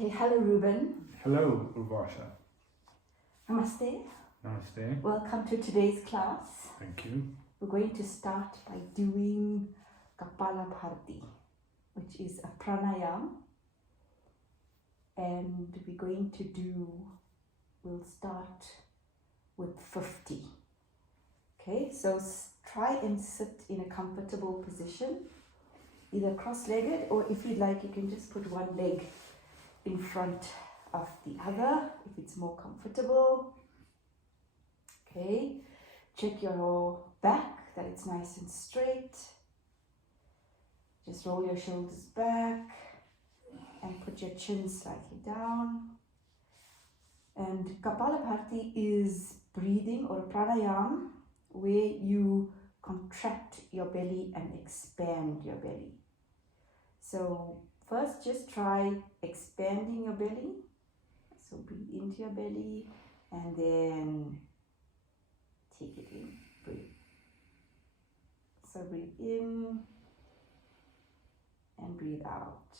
Okay, hello Ruben. Hello, Urvarsha. Namaste. Namaste. Welcome to today's class. Thank you. We're going to start by doing Kapalabhati, which is a pranayam. And we'll start with 50. Okay, so try and sit in a comfortable position, either cross-legged, or if you'd like, you can just put one leg in front of the other if it's more comfortable. Okay, check your back that it's nice and straight. Just roll your shoulders back and put your chin slightly down. And Kapalabhati is breathing or a pranayam where you contract your belly and expand your belly. So first just try expanding your belly. So breathe into your belly and then take it in, breathe. So breathe in and breathe out.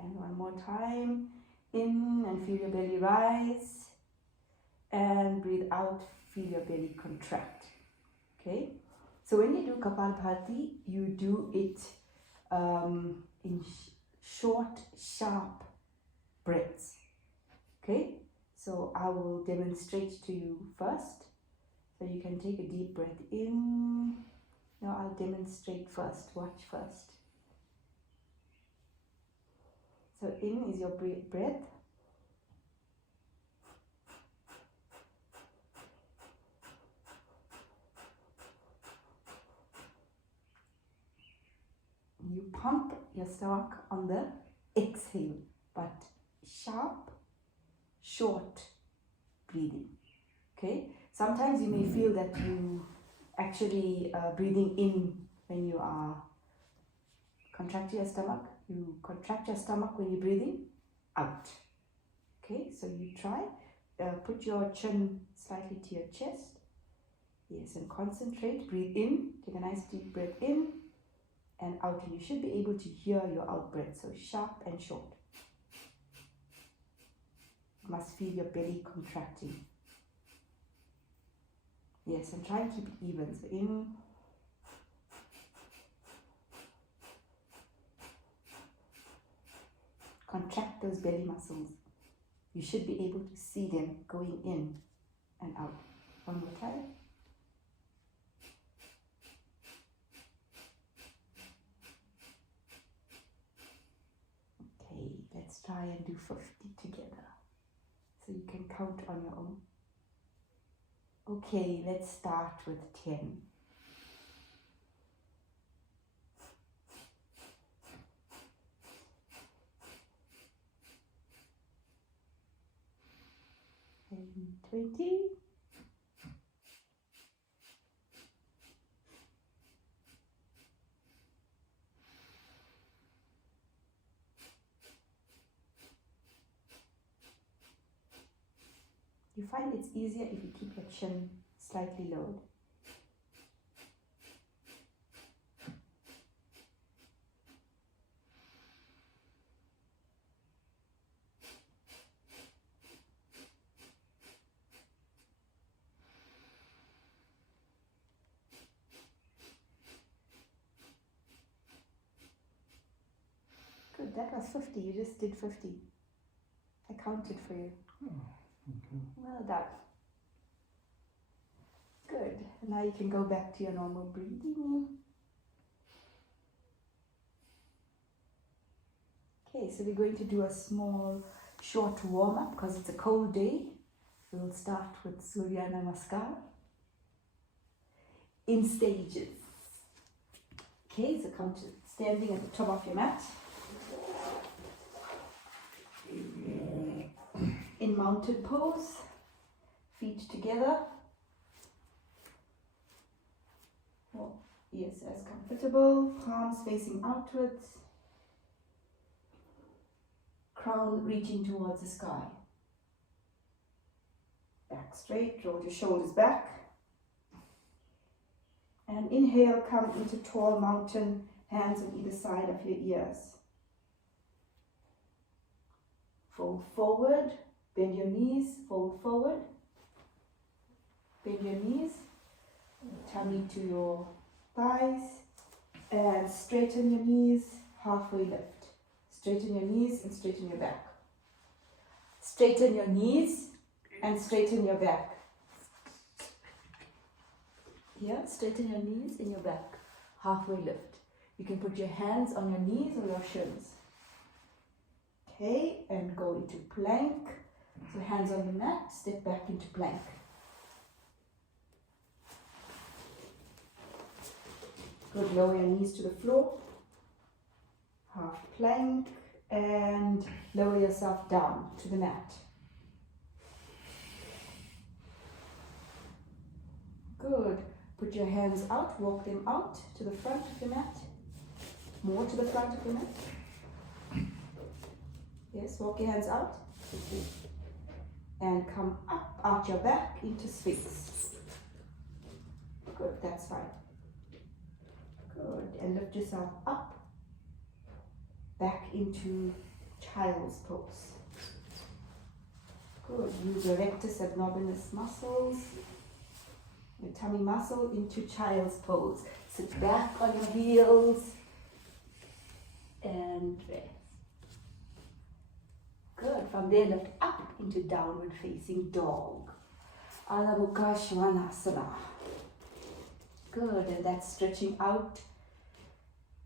And one more time, in and feel your belly rise, and breathe out, feel your belly contract. Okay, so when you do Kapalabhati, you do it in short, sharp breaths. Okay, so I will demonstrate to you first. So you can take a deep breath in. Now I'll demonstrate first. Watch first. So in is your breath. You pump your stomach on the exhale, but sharp, short breathing. Okay, sometimes you may feel that you actually breathing in when you are contracting your stomach. You contract your stomach when you're breathing out. Okay, so you try, put your chin slightly to your chest. Yes, and concentrate, breathe in, take a nice deep breath in and out, and you should be able to hear your out breath, so sharp and short. You must feel your belly contracting. Yes, and try and keep it even. So in, contract those belly muscles. You should be able to see them going in and out. One more time. Okay, let's try and do 50 together. So you can count on your own. Okay, let's start with 10. And 20. You find it's easier if you keep your chin slightly lowered. Good, that was 50. You just did 50. I counted for you. Oh, okay. Well done. Good. Now you can go back to your normal breathing. Okay, so we're going to do a small, short warm-up because it's a cold day. We'll start with Surya Namaskar in stages. Okay, so come to standing at the top of your mat. In mountain pose, feet together. Oh, yes, as comfortable. Palms facing outwards. Crown reaching towards the sky. Back straight, roll your shoulders back. And inhale, come into tall mountain, hands on either side of your ears. Fold forward, bend your knees, fold forward, bend your knees, tummy to your thighs, and straighten your knees, halfway lift. Straighten your knees and straighten your back. Straighten your knees and straighten your back. Here, straighten your knees and your back, halfway lift. You can put your hands on your knees or your shins. Okay, and go into plank. So hands on the mat, step back into plank. Good, lower your knees to the floor. Half plank and lower yourself down to the mat. Good. Put your hands out, walk them out to the front of the mat. More to the front of the mat. Yes, walk your hands out. And come up, out your back into Sphinx. Good, that's fine. Good, and lift yourself up. Back into child's pose. Good, use your rectus abdominis muscles. Your tummy muscle into child's pose. Sit back on your heels and rest. Good. From there, lift up into downward facing dog. Adho Mukha Svanasana. Good. And that's stretching out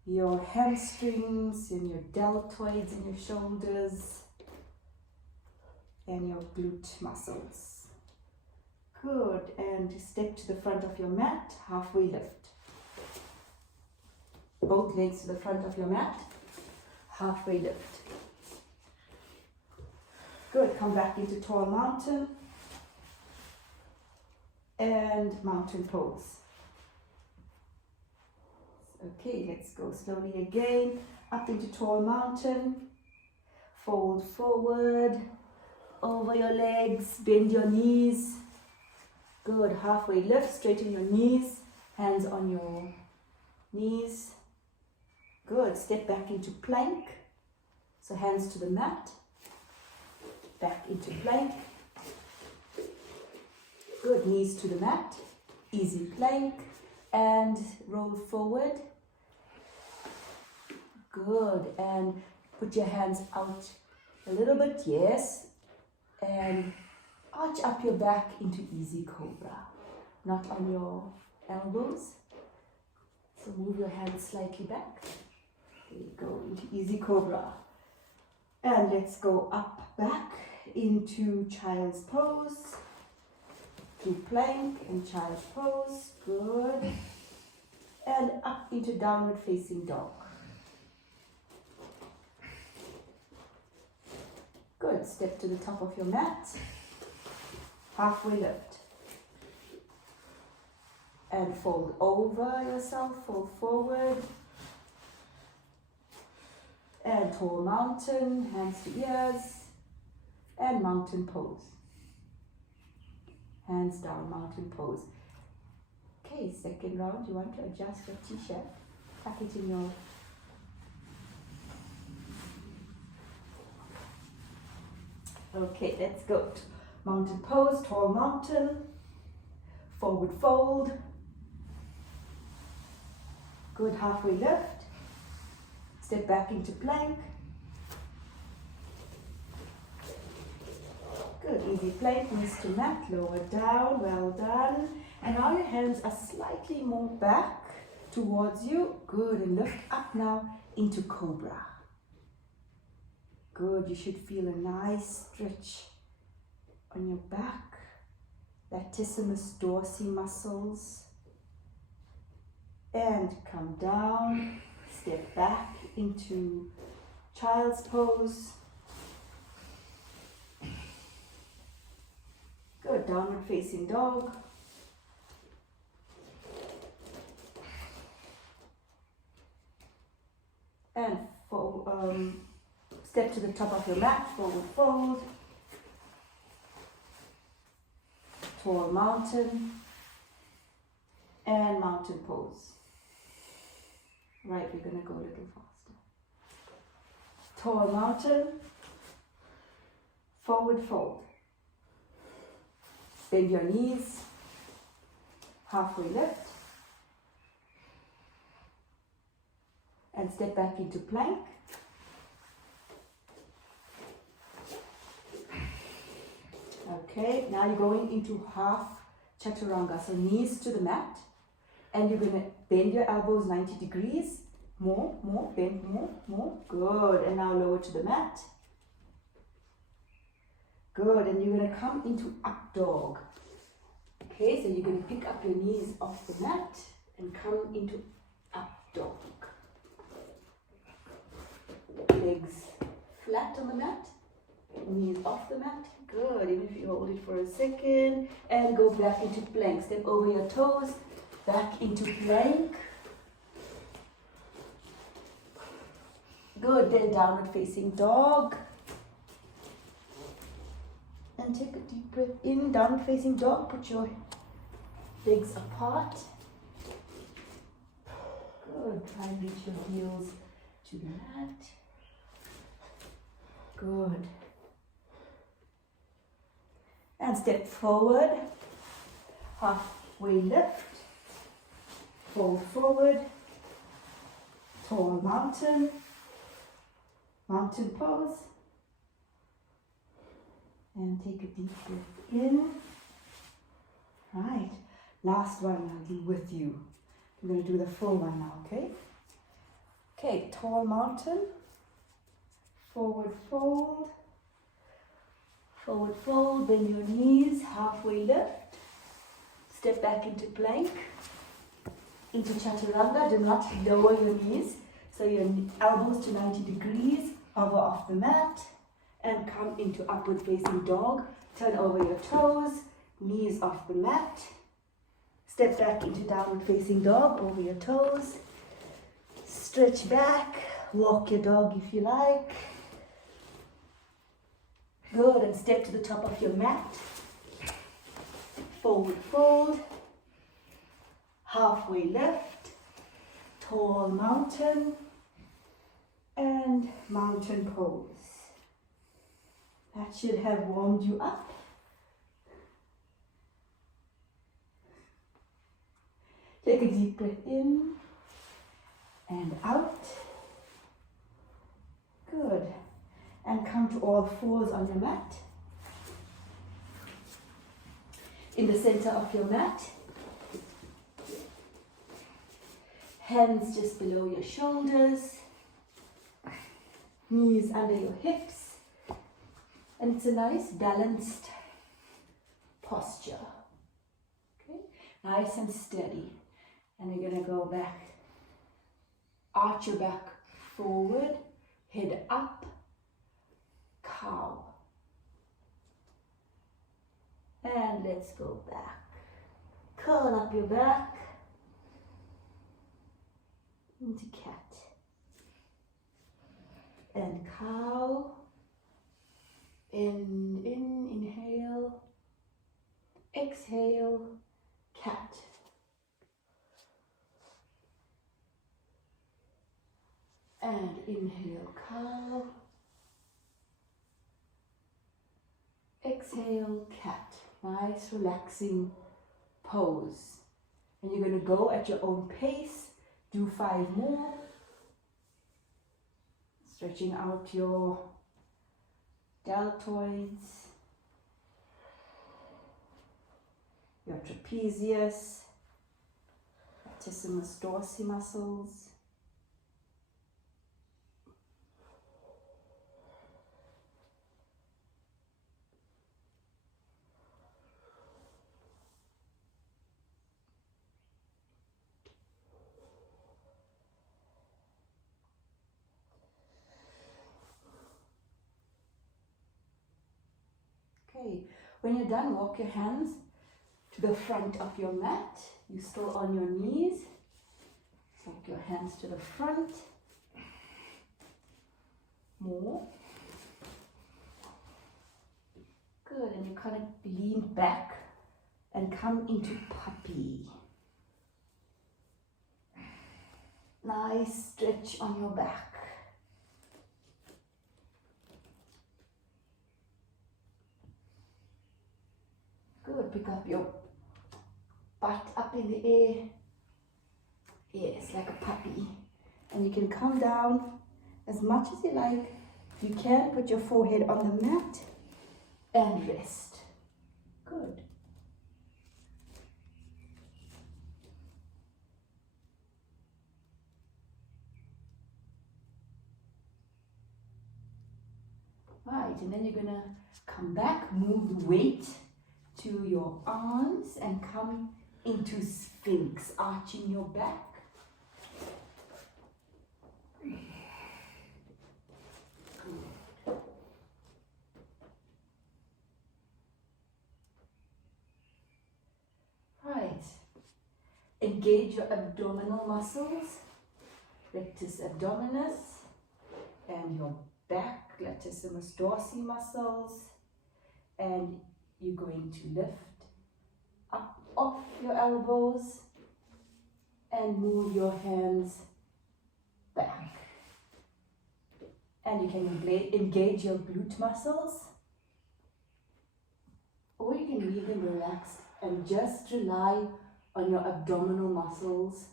your hamstrings and your deltoids and your shoulders and your glute muscles. Good, and step to the front of your mat, halfway lift. Both legs to the front of your mat, halfway lift. Good, come back into tall mountain and mountain pose. Okay, let's go slowly again, up into tall mountain, fold forward, over your legs, bend your knees. Good, halfway lift, straighten your knees, hands on your knees. Good, step back into plank. So hands to the mat, back into plank. Good, knees to the mat, easy plank, and roll forward. Good, and put your hands out a little bit, yes, and arch up your back into easy cobra, not on your elbows. So move your hands slightly back. There you go, into easy cobra. And let's go up, back into child's pose. To plank and child's pose, good. And up into downward facing dog. Good, step to the top of your mat. Halfway lift. And fold over yourself, fold forward. And tall mountain, hands to ears. And mountain pose. Hands down, mountain pose. Okay, second round, you want to adjust your t-shirt. Tuck it in your... Okay, let's go. Mountain pose, tall mountain, forward fold, good, halfway lift, step back into plank, good, easy plank, knees to mat, lower down, well done, and now your hands are slightly more back towards you, good, and lift up now into cobra, good, you should feel a nice stretch on your back, latissimus dorsi muscles, and come down, step back into child's pose. Good, downward facing dog. And step to the top of your mat, forward fold. Tall mountain and mountain pose. Right, we're going to go a little faster. Tall mountain forward fold. Bend your knees, halfway lift, and step back into plank. Okay, now you're going into half chaturanga, so knees to the mat, and you're going to bend your elbows 90 degrees, more, bend more, good, and now lower to the mat. Good, and you're going to come into up dog. Okay, so you're going to pick up your knees off the mat and come into up dog. Legs flat on the mat, knees off the mat. Good, even if you hold it for a second, and go back into plank. Step over your toes, back into plank. Good, then downward facing dog. And take a deep breath in, downward facing dog. Put your legs apart. Good, try and reach your heels to the mat. Good. And step forward, halfway lift, fold forward, tall mountain, mountain pose, and take a deep breath in. Right, last one I'll do with you. We're going to do the full one now, okay? Okay, tall mountain, forward fold, forward fold, bend your knees, halfway lift, step back into plank, into chaturanga. Do not lower your knees, so your elbows to 90 degrees, hover off the mat, and come into upward facing dog. Turn over your toes, knees off the mat, step back into downward facing dog, over your toes, stretch back, walk your dog if you like. Good, and step to the top of your mat. Forward fold, halfway lift, tall mountain, and mountain pose. That should have warmed you up. Take a deep breath in and out. Good. And come to all fours on your mat. In the center of your mat. Hands just below your shoulders. Knees under your hips. And it's a nice balanced posture. Okay? Nice and steady. And you're going to go back. Arch your back forward. Head up. Cow. And let's go back. Curl up your back into cat. And cow. Inhale. Exhale. Cat. And inhale, cow. Exhale, cat. Nice, relaxing pose. And you're going to go at your own pace. Do 5 more. Stretching out your deltoids, your trapezius, latissimus dorsi muscles. Okay, when you're done, walk your hands to the front of your mat. You're still on your knees. Walk your hands to the front. More. Good, and you kind of lean back and come into puppy. Nice stretch on your back. Good. Pick up your butt up in the air. Yes, like a puppy. And you can come down as much as you like. If you can, put your forehead on the mat and rest. Good. Right, and then you're gonna come back, move the weight to your arms and come into Sphinx, arching your back. Good. Right. Engage your abdominal muscles, rectus abdominis, and your back, latissimus dorsi muscles, and you're going to lift up off your elbows and move your hands back. And you can engage your glute muscles, or you can leave them relaxed and just rely on your abdominal muscles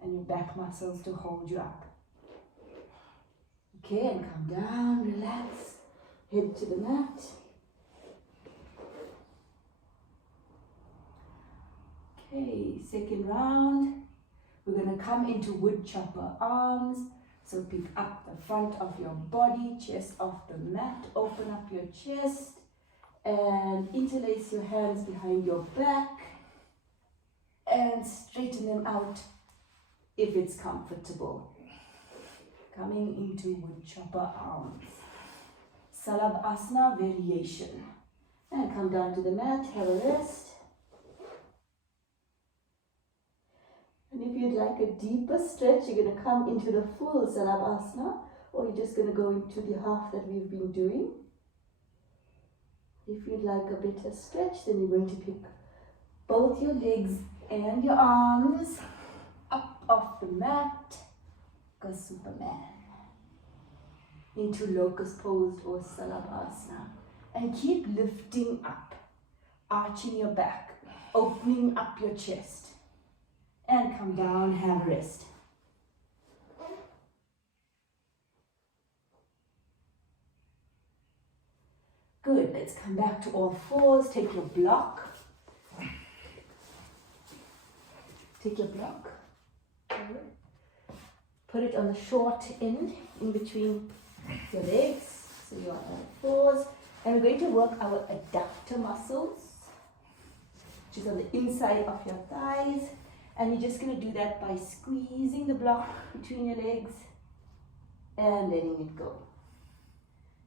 and your back muscles to hold you up. Okay, and come down, relax, head to the mat. Okay, second round. We're going to come into wood chopper arms. So pick up the front of your body, chest off the mat, open up your chest and interlace your hands behind your back and straighten them out if it's comfortable. Coming into wood chopper arms. Salabhasana variation. And come down to the mat, have a rest. And if you'd like a deeper stretch, you're going to come into the full Salabhasana, or you're just going to go into the half that we've been doing. If you'd like a better stretch, then you're going to pick both your legs and your arms up off the mat. Go Superman. Into locust pose or Salabhasana. And keep lifting up, arching your back, opening up your chest. And come down, have rest. Good, let's come back to all fours. Take your block. Take your block. Put it on the short end in between your legs. So you're on all fours. And we're going to work our adductor muscles, which is on the inside of your thighs. And you're just going to do that by squeezing the block between your legs and letting it go.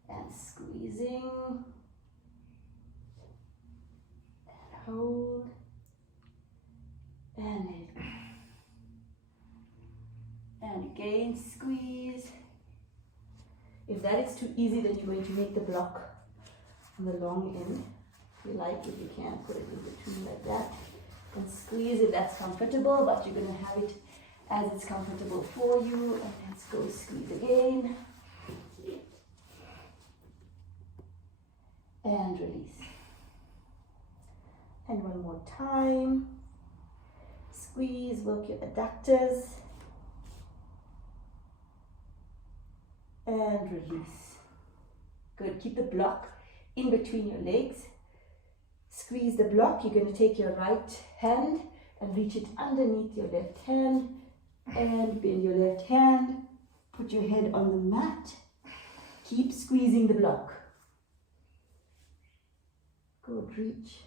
And squeezing. And hold. And let it go. And again, squeeze. If that is too easy, then you're going to make the block on the long end. If you like, if you can, put it in between like that. And squeeze if that's comfortable, but you're going to have it as it's comfortable for you. And let's go squeeze again. And release. And one more time. Squeeze, work your adductors. And release. Good, keep the block in between your legs. Squeeze the block. You're going to take your right hand and reach it underneath your left hand and bend your left hand. Put your head on the mat. Keep squeezing the block. Good, reach.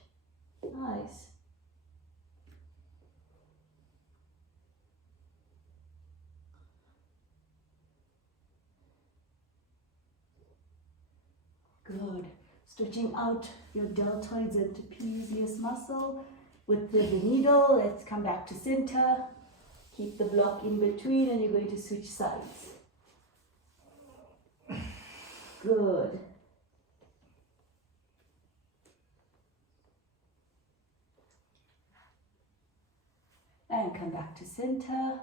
Nice. Good. Stretching out your deltoids and trapezius muscle with the needle. Let's come back to center. Keep the block in between and you're going to switch sides. Good. And come back to center.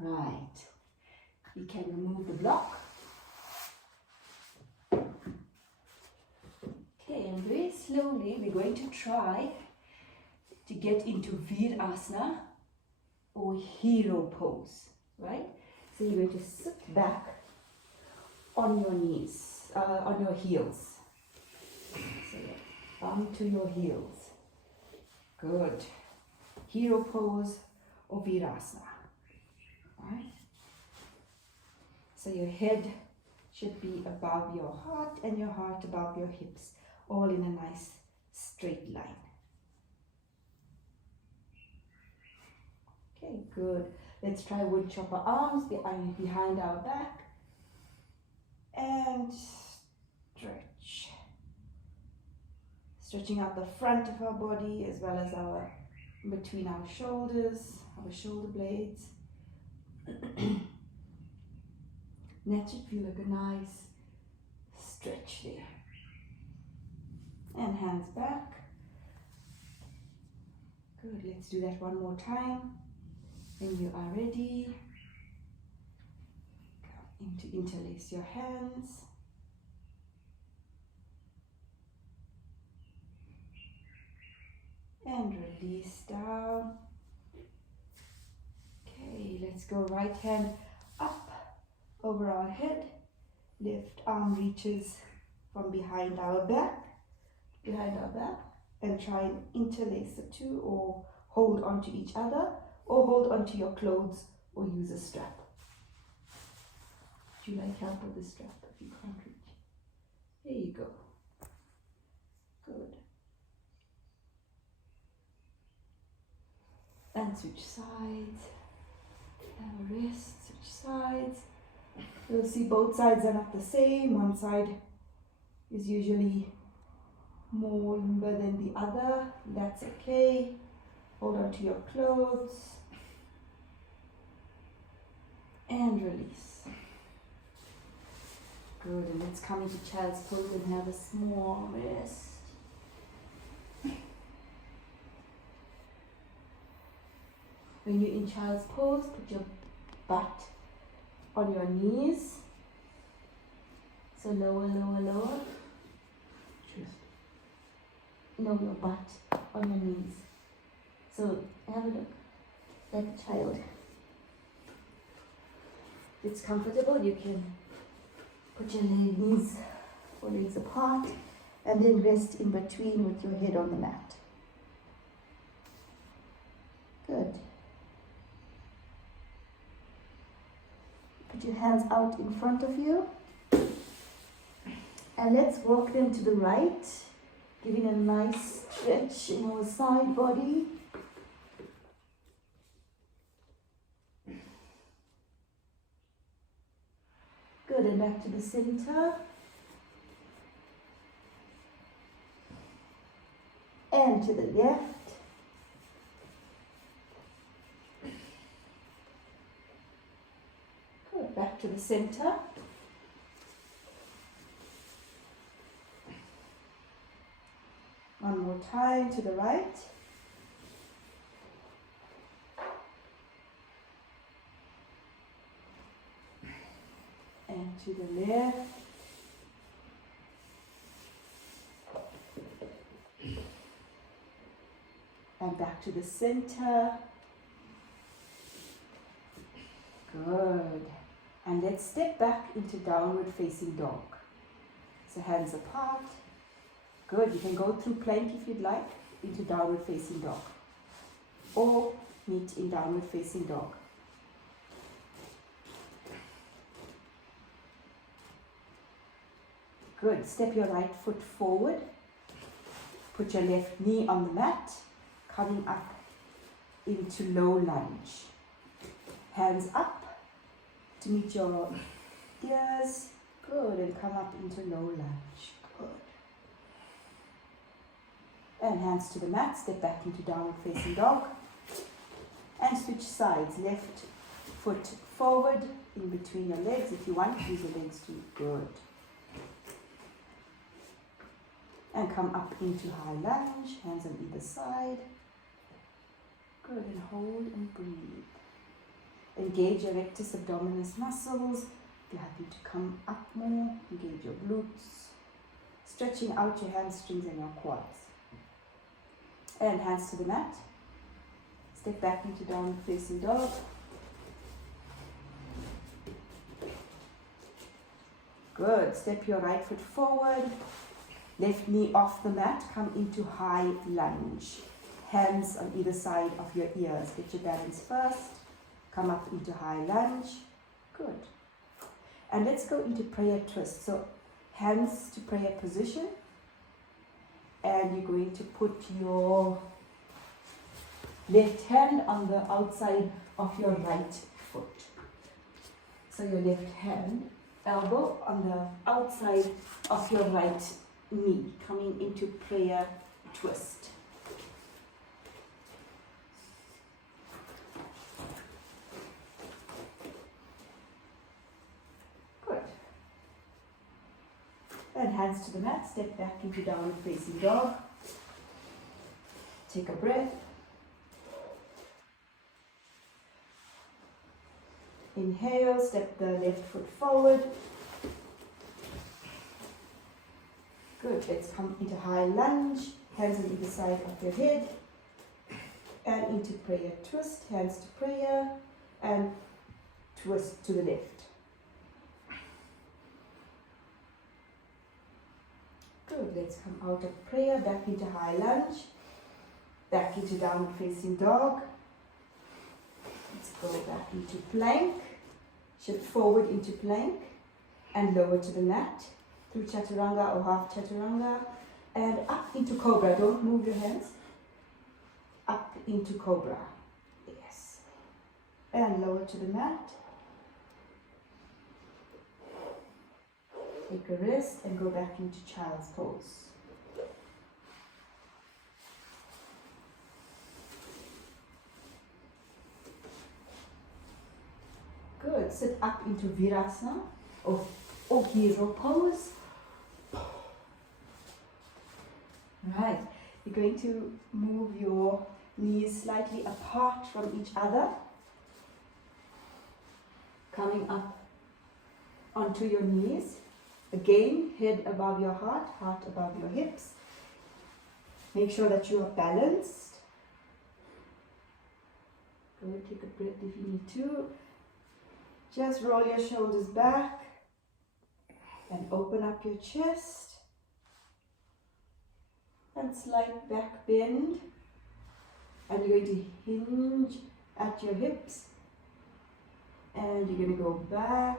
Right. You can remove the block. going to try to get into Virasana or hero pose, right? So you're going to sit back on your knees, on your heels. So bum to your heels. Good. Hero pose or Virasana. Right? So your head should be above your heart and your heart above your hips, all in a nice straight line. Okay, good. Let's try wood chopper arms behind our back and stretch. Stretching out the front of our body as well as between our shoulders, our shoulder blades. And that should feel like a nice stretch there. And hands back. Good, let's do that one more time. When you are ready, interlace your hands. And release down. Okay, let's go right hand up over our head. Left arm reaches from behind our back, and try and interlace the two or hold onto each other or hold onto your clothes or use a strap. Would you like help with the strap if you can't reach? There you go. Good. And switch sides. Have a rest, switch sides. You'll see both sides are not the same. One side is usually more limber than the other. That's okay. Hold on to your clothes. And release. Good, and let's come into child's pose and have a small rest. When you're in child's pose, put your butt on your knees. So lower, lower, lower. Chest. No, your butt on your knees. So have a look, like a child. If it's comfortable, you can put your knees or legs apart and then rest in between with your head on the mat. Good. Put your hands out in front of you. And let's walk them to the right, giving a nice stretch in our side body. Good, and back to the center. And to the left. Good, back to the center. One more time to the right. And to the left. And back to the center. Good. And let's step back into downward facing dog. So hands apart. Good. You can go through plank if you'd like into downward facing dog. Or meet in downward facing dog. Good. Step your right foot forward. Put your left knee on the mat. Coming up into low lunge. Hands up to meet your ears. Good. And come up into low lunge. Good. And hands to the mat. Step back into downward facing dog. And switch sides. Left foot forward in between your legs. If you want, use your legs too. Good. And come up into high lunge, hands on either side. Good, and hold and breathe. Engage your rectus abdominis muscles. If you're happy to come up more, engage your glutes. Stretching out your hamstrings and your quads. And hands to the mat. Step back into downward facing dog. Good. Step your right foot forward. Left knee off the mat. Come into high lunge. Hands on either side of your ears. Get your balance first. Come up into high lunge. Good. And let's go into prayer twist. So hands to prayer position. And you're going to put your left hand on the outside of your right foot. So your left hand, elbow on the outside of your right knee, coming into prayer twist. Good. And hands to the mat, step back into downward facing dog. Take a breath. Inhale, step the left foot forward. Good, let's come into high lunge, hands on either side of your head. And into prayer twist, hands to prayer, and twist to the left. Good, let's come out of prayer, back into high lunge, back into downward facing dog. Let's go back into plank, shift forward into plank, and lower to the mat, through chaturanga or half chaturanga, and up into cobra. Don't move your hands. Up into cobra. Yes. And lower to the mat. Take a rest and go back into child's pose. Good. Sit up into virasana or hero pose. Right. You're going to move your knees slightly apart from each other. Coming up onto your knees. Again, head above your heart, heart above your hips. Make sure that you are balanced. Go and take a breath if you need to. Just roll your shoulders back and open up your chest. And slight back bend. And you're going to hinge at your hips. And you're going to go back.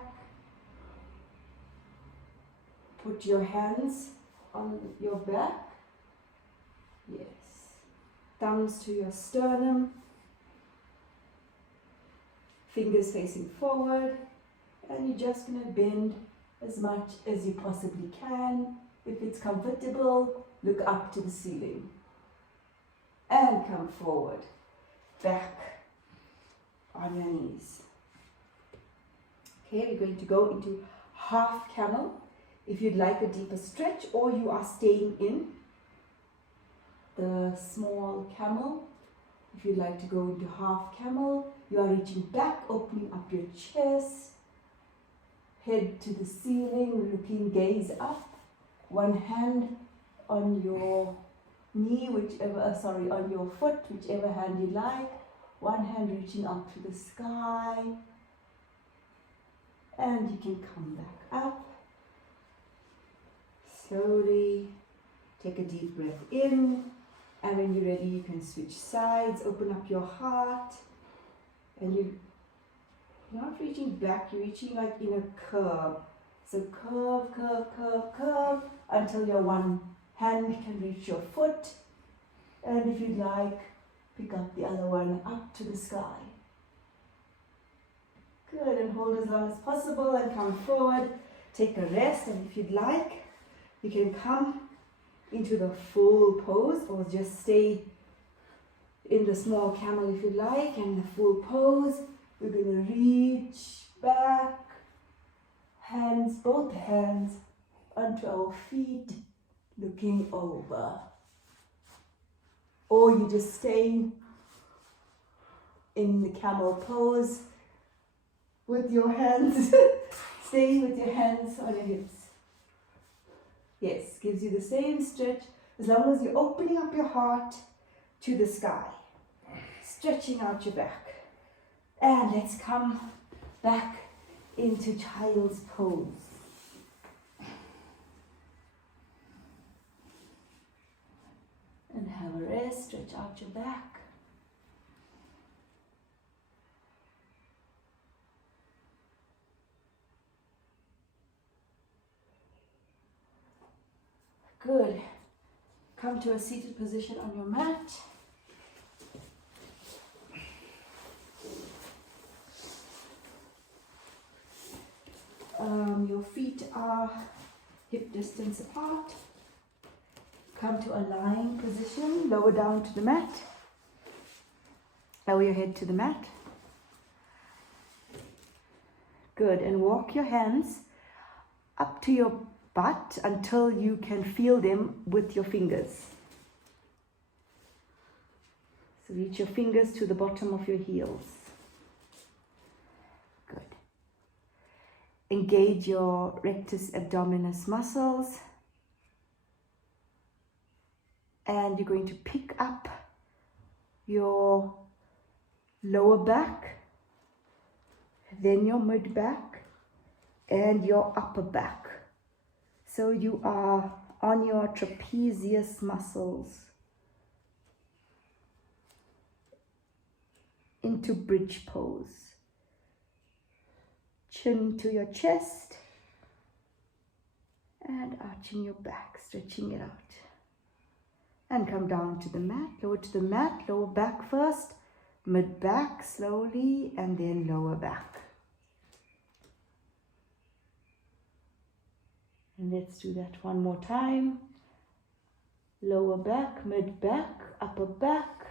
Put your hands on your back. Yes. Thumbs to your sternum. Fingers facing forward. And you're just going to bend as much as you possibly can. If it's comfortable, look up to the ceiling. And come forward. Back on your knees. Okay, we're going to go into half camel. If you'd like a deeper stretch, or you are staying in the small camel. If you'd like to go into half camel, you are reaching back, opening up your chest. Head to the ceiling, looking, gaze up. One hand on your knee, on your foot, whichever hand you like. One hand reaching up to the sky. And you can come back up. Slowly take a deep breath in, and when you're ready you can switch sides, open up your heart, and you're not reaching back, you're reaching like in a curve. So curve, curve, curve, curve, until your one hand can reach your foot, and if you'd like, pick up the other one up to the sky. Good, and hold as long as possible and come forward, take a rest, and if you'd like, you can come into the full pose or just stay in the small camel if you like. And the full pose, we're going to reach back, both hands onto our feet, looking over. Or you just stay in the camel pose with your hands, staying with your hands on your hips. Yes, gives you the same stretch as long as you're opening up your heart, to the sky, stretching out your back. And let's come back into child's pose. And have a rest, stretch out your back. Good. Come to a seated position on your mat. Your feet are hip distance apart. Come to a lying position, lower down to the mat. Lower your head to the mat. Good, and walk your hands up to your butt until you can feel them with your fingers. So reach your fingers to the bottom of your heels. Good. Engage your rectus abdominis muscles. And you're going to pick up your lower back, then your mid back, and your upper back. So you are on your trapezius muscles into bridge pose. Chin to your chest and arching your back, stretching it out. And come down to the mat, lower to the mat, lower back first, mid back slowly, and then lower back. And let's do that one more time. Lower back, mid back, upper back.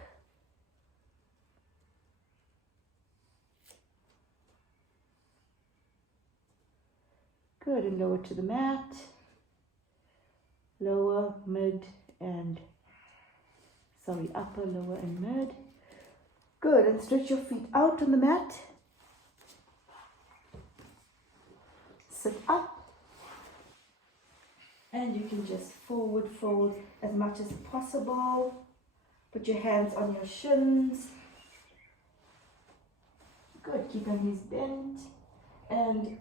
Good, and lower to the mat. Lower, mid, and upper, lower, and mid. Good, and stretch your feet out on the mat. Sit up. And you can just forward fold as much as possible. Put your hands on your shins. Good, keep your knees bent. And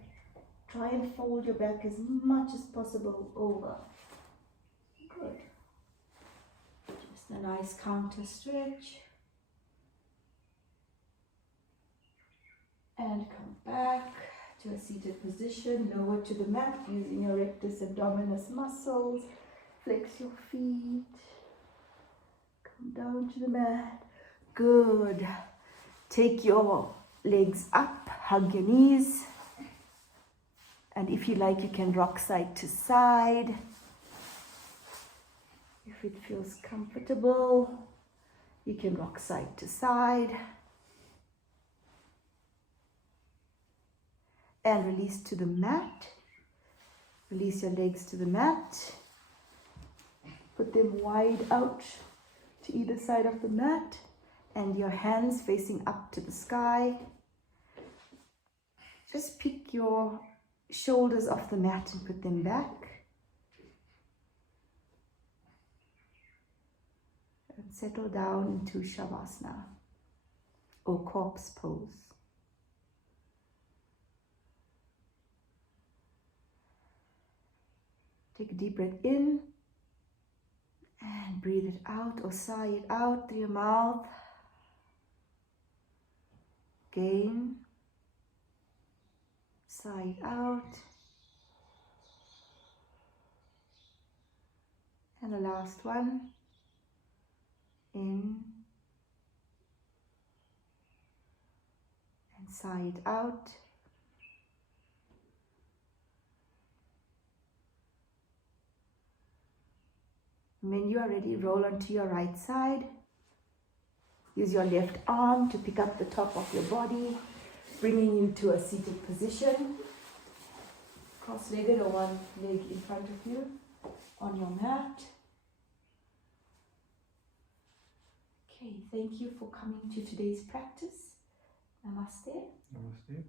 try and fold your back as much as possible over. Good. Just a nice counter stretch. And come back to a seated position, lower to the mat using your rectus abdominis muscles. Flex your feet. Come down to the mat. Good. Take your legs up, hug your knees. And if you like, you can rock side to side. If it feels comfortable, you can rock side to side. And release to the mat. Release your legs to the mat. Put them wide out to either side of the mat. And your hands facing up to the sky. Just pick your shoulders off the mat and put them back. And settle down into Shavasana or corpse pose. Take a deep breath in and breathe it out or sigh it out through your mouth. Again. Sigh it out. And the last one. In. And sigh it out. When you are ready, roll onto your right side. Use your left arm to pick up the top of your body, bringing you to a seated position. Cross-legged or one leg in front of you on your mat. Okay, thank you for coming to today's practice. Namaste. Namaste.